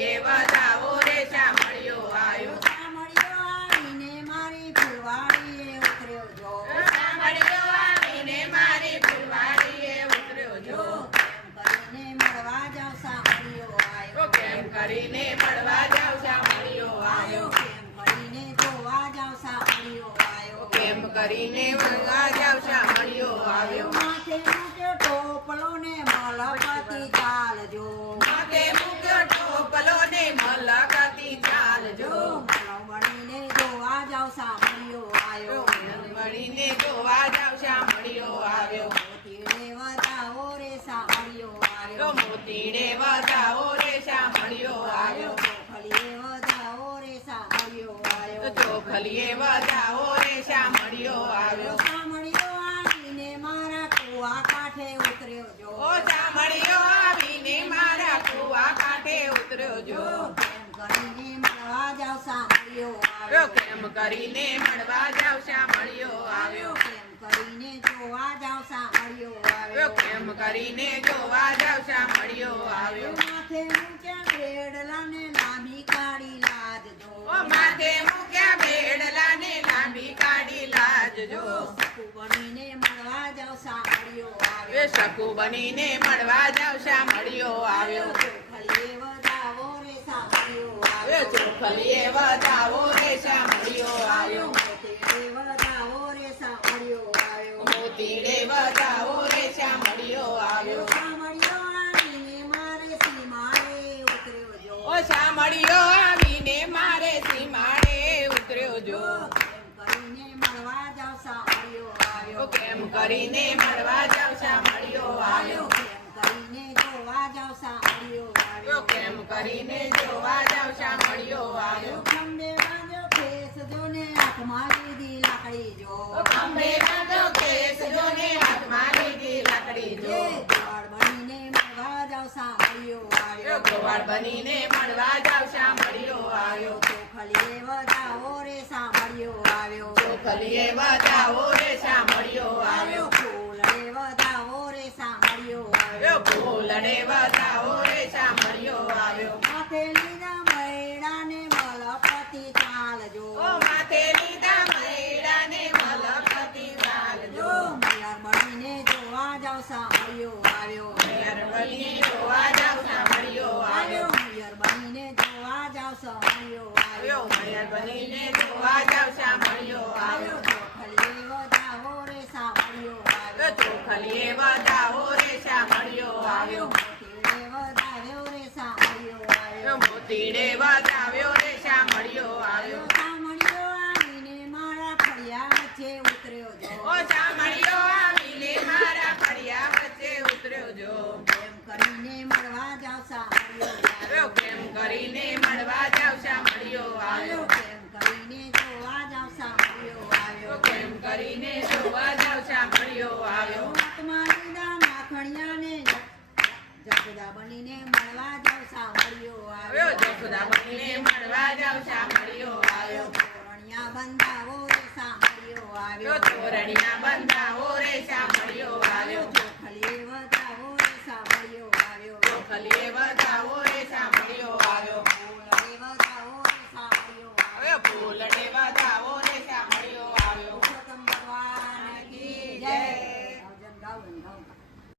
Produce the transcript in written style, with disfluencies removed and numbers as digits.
ચોખલીએ વધાવો રે શામળિયો આવ્યો. શામળિયો આવીને મારી ફૂલવાડીએ ઉતર્યો જો. શામળિયો આવીને મારી ફૂલવાડીએ ઉતર્યો જો. કરીને મળવા જાવ શામળિયો આવ્યો. કેમ કરીને મળવા જાવ શામળિયો આવ્યો. કેમ કરીને જોવા જાવ શામળિયો આવ્યો. કેમ કરીને મળવા જાવ શામળિયો આવ્યો. માથે મૂક્યો ટોપલો ને મલકતી ચાલજો. માથે મૂક્યો ટોપલો ને મલકતી ચાલજો. મળીને જોવા જાવ શામળિયો આવ્યો. મળીને જોવા જાવ શામળિયો આવ્યો. મોતીડે વધાવો રે શામળિયો આવ્યો. મોતીડે વધાવો રે શામળિયો આવ્યો. ચોખલીએ વધાવો રે શામળિયો આવ્યો. ચોખલીએ વધાવો રે શામળિયો આવ્યો. શામળિયો આવીને મારા કુવા કાંઠે ઉતર્યો જો. ઓ શામળિયો આવીને મારા કુવા કાંઠે ઉતર્યો જો. કેમ કરીને મળવા જાવ શામળિયો આવ્યો. કેમ કરીને મળવા જાવ શામળિયો આવ્યો. કેમ કરીને જોવા જાવ શામળિયો આવ્યો. કેમ કરીને જોવા જાવ શામળિયો આવ્યો. માથે મૂક્યા બેડલા ને લાંબી કાળી લાદજો. ઓ માથે મૂક્યા બેડલા ને લાંબી કાઢી લાજજો. સખુ બનીને મળવા જાવ શામળિયો આવ્યો. એ શકુ બનીને મળવા જાવ શામળિયો આવ્યો. ચોખલીએ વધાવો રે શામળિયો આવ્યો. ચોખલીએ વધાવો રે શામળિયો આવ્યો. મોતીડે વધાવો રે શામળિયો આવ્યો. મોતીડે વધાવો રે શામળિયો આવ્યો. શામળિયો આવીને મારે સીમાડે ઉતર્યો જો. ઓ શામળિયો આવીને મારે સીમાડે ઉતર્યો જો. કરીને મળવા જાવ શામળિયો આવ્યો. કેમ કરીને મળવા જાવ શામળિયો આવ્યો. કરીને જોવા જાવ શામળિયો આવ્યો. કેમ કરીને જોવા જાવ શામળિયો આવ્યો. ખંભે બાંધ્યો ખેસ જો ને હાથમાં લીધી લાકડી જો. ખંભે બાંધ્યો કેસ જો ને હાથમાં લીધી લાકડી જો. ગોવાળ બનીને મળવા જાવ શામળિયો આવ્યો. ગોવાળ બનીને મળવા જાવ શામળિયો આવ્યો. ચોખલીએ વધાવો રે શામળિયો આવ્યો. ચોખલીએ વધાવો રે શામળિયો આવ્યો. ફૂલડે વધાવો રે શામળિયો આવ્યો. ફૂલડે વધાવો રે શામળિયો આવ્યો. માથે લીધા મૈડા ને મલકતી ચાલજો. ઓ માથે લીધા મૈડા ને મલકતી ચાલજો. મૈયાર બનીને જોવા જાવ શામળિયો આવ્યો. મૈયાર બનીને જોવા જાવ શામળિયો આવ્યો. મૈયાર બનીને જોવા જાવ શામળિયો આવ્યો. મૈયાર બનીને જોવા જાવ શામળિયો આવ્યો. ચોખલીએ વધાવો રે શામળિયો આવ્યો. ચોખલીએ વધાવો રે શામળિયો આવ્યો. મોતીડે વધાવ્યો રે શામળિયો આવ્યો. મોતીડે વધાવ્યો રે શામળિયો આવ્યો. શામળિયો આવીને મારા ફળિયા વચ્ચે ઉતર્યો જો. ઓ શામળિયો આવીને મારા ફળિયા વચ્ચે ઉતર્યો જો. કેમ કરીને મળવા જાવ શામળિયો આવ્યો. કેમ કરીને મળવા જાવ શામળિયો આવ્યો. કેમ કરીને જોવા જાવ શામળિયો આવ્યો. કેમ કરીને જોવા જાવ શામળિયો આવ્યો. હાથમાં લીધા માખણિયા ને જગદા બનીને મળવા જાવ શામળિયો આવ્યો. જગદા બનીને મળવા જાવ શામળિયો આવ્યો. તોરણિયા બંધાવો રે શામળિયો આવ્યો. તોરણિયા બંધાવો રે શામળિયો આવ્યો.